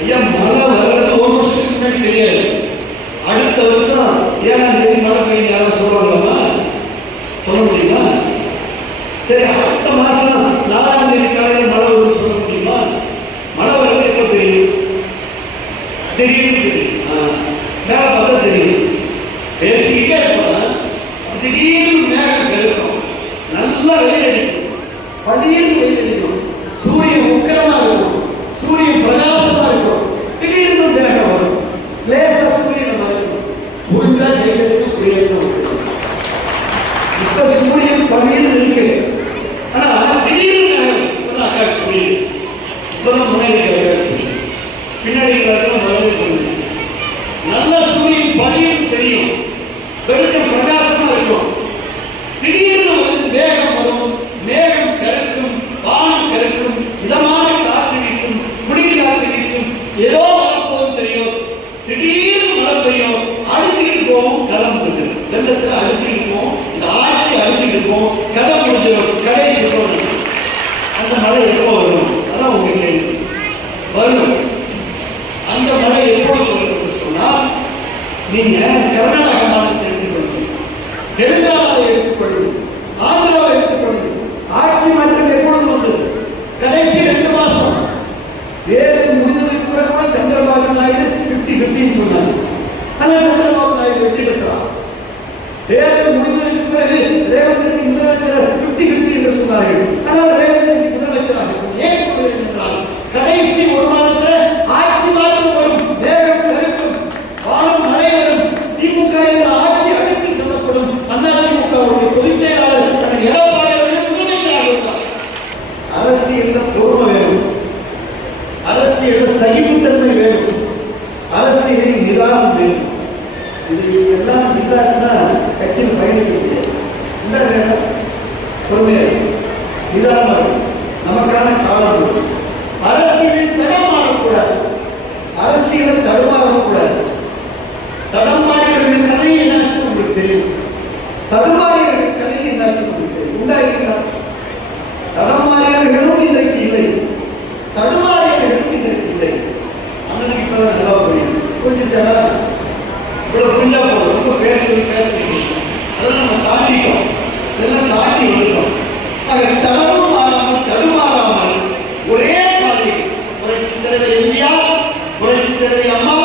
ஐயா மழை வர்றது ஒரு வருஷத்துக்கு முன்னாடி தெரியாது. அடுத்த வருஷம் 7ஆம் தேதி மழை பெய்யும் யாராவது சொல்றாங்களா? சொல்ல முடியுமா? சரி, அடுத்த மாசம் 4ஆம் தேதி காலையில் மழை வரும்னு சொல்ல முடியுமா? மழை வர்றது எப்போ தெரியும்? திடீர்னு தெரியும். மேல பார்த்தா தெரியும். பேசிக்கிட்டே இருப்போம், திடீர்னு மேகம் பெருக்கும், நல்லா வெயில் அடிக்கும், பள்ளியில் வெயில் அடிக்கும், சூரியன் உக்கிரமா இருக்கும், சூரியன் பிரகாசமா இருக்கும், திடீர்னு மேகம் வரும், லேசா சூரியன் வரும், முழுக்கா ஜெயிக்கிறதுக்கு புரியணும். இப்ப சூரியன் பள்ளியில் இருக்கு, ஆனா திடீர்னு மேகம் புரியுது. இப்பதான் முன்னாடி பின்னாடி நல்ல சூரியன் பள்ளியில் தெரியும், வெளிச்சம் பிரகாசமா இருக்கும், திடீர்னு வந்து மேகம் வரும், மேகம் கருக்கும், வானம் கருக்கும், இதமான காற்று வீசும், குளிர் காற்று வீசும், ஏதோ வரப்போது தெரியும், திடீர்னு மழை பெய்யும், அடிச்சுக்கிட்டு போவோம், கதை முடிஞ்சு வெள்ளத்துல அடிச்சுக்கிட்டு போவோம், இந்த ஆட்சி அடிச்சுக்கிட்டு போவோம், கதை முடிஞ்சிடும், கடைசி அந்த மழை எப்போ வரும்? அதான் உங்க கேள்வி. வரும். அந்த மழை எப்பொழுது வரும் சொன்னா, நீங்க கர்நாடக மாநிலத்தை எடுத்துக்கொள்ளுங்க, தெலுங்கானாவை எடுத்துக்கொள்ளுங்க, ஆந்திராவை எடுத்துக்கொள்ளுங்க. ஆட்சி மாற்றம் எப்பொழுது வந்தது? கடைசி 2 மாசம். தேர்தல் முடிந்ததுக்கு பிறகு கூட சந்திரபாபு நாயுடு 50-50 சொன்னாங்க. ஆனால் சந்திரபாபு நாயுடு வெற்றி பெற்றார். தேர்தல் முடிந்ததற்கு பிறகு ரேவந்த் ரெட்டி முதலமைச்சர் 50-50 என்று சொன்னார்கள். ஆனால் ரேவந்த் ரெட்டி முதலமைச்சராக ஏன் சொல்கிறேன் என்றால், கடைசி 1 மாதத்தில் ஆட்சி மாற்றம் வரும், மேகம் கருக்கும், வானம் மழை வரும், திமுக என்ற ஆட்சி அடித்து செல்லப்படும். அதிமுகவுடைய பொதுச் செயலாளர் எடப்பாடி அவர்கள் முதலமைச்சராக இருந்தார். அரசியல் பொறுமை வேணும், அரசியல் சகிப்புத்தன்மை வேணும், அரசியலில் நிதானம் வேணும். இது எல்லாம் இல்லாட்டினா கட்சியில் பயணிக்க முடியாது. இந்த பொறுமையாக நிதானமாக நமக்கான காலம். அரசியலில் தடமாறக்கூடாது, அரசியலை தடுமாறக்கூடாது. தடமாறியவர்களின் கதை என்னாச்சு உங்களுக்கு தெரியும், தடுமாறியவர்களின் கதை என்னாச்சு உங்களுக்கு தெரியும். உண்டாயிருக்கிறார். தடமாறியவர்களும் இன்றைக்கு இல்லை, தடுமாறியவர்களும் இன்றைக்கு இல்லை. அண்ணனுக்கு இப்பதான் நல்லா புரியும். கொஞ்சம் இவ்வளவு புரிஞ்சா போதும், ரொம்ப பேசுறீங்க, அதெல்லாம் நம்ம தாண்டிட்டோம், இதெல்லாம் தாண்டி வந்துட்டோம். தடமும் மாறாமல் தடுமாறாமல் ஒரே மாதிரி புரட்சி தலைவர் எம்ஜிஆர், புரட்சி தலைவர் அம்மா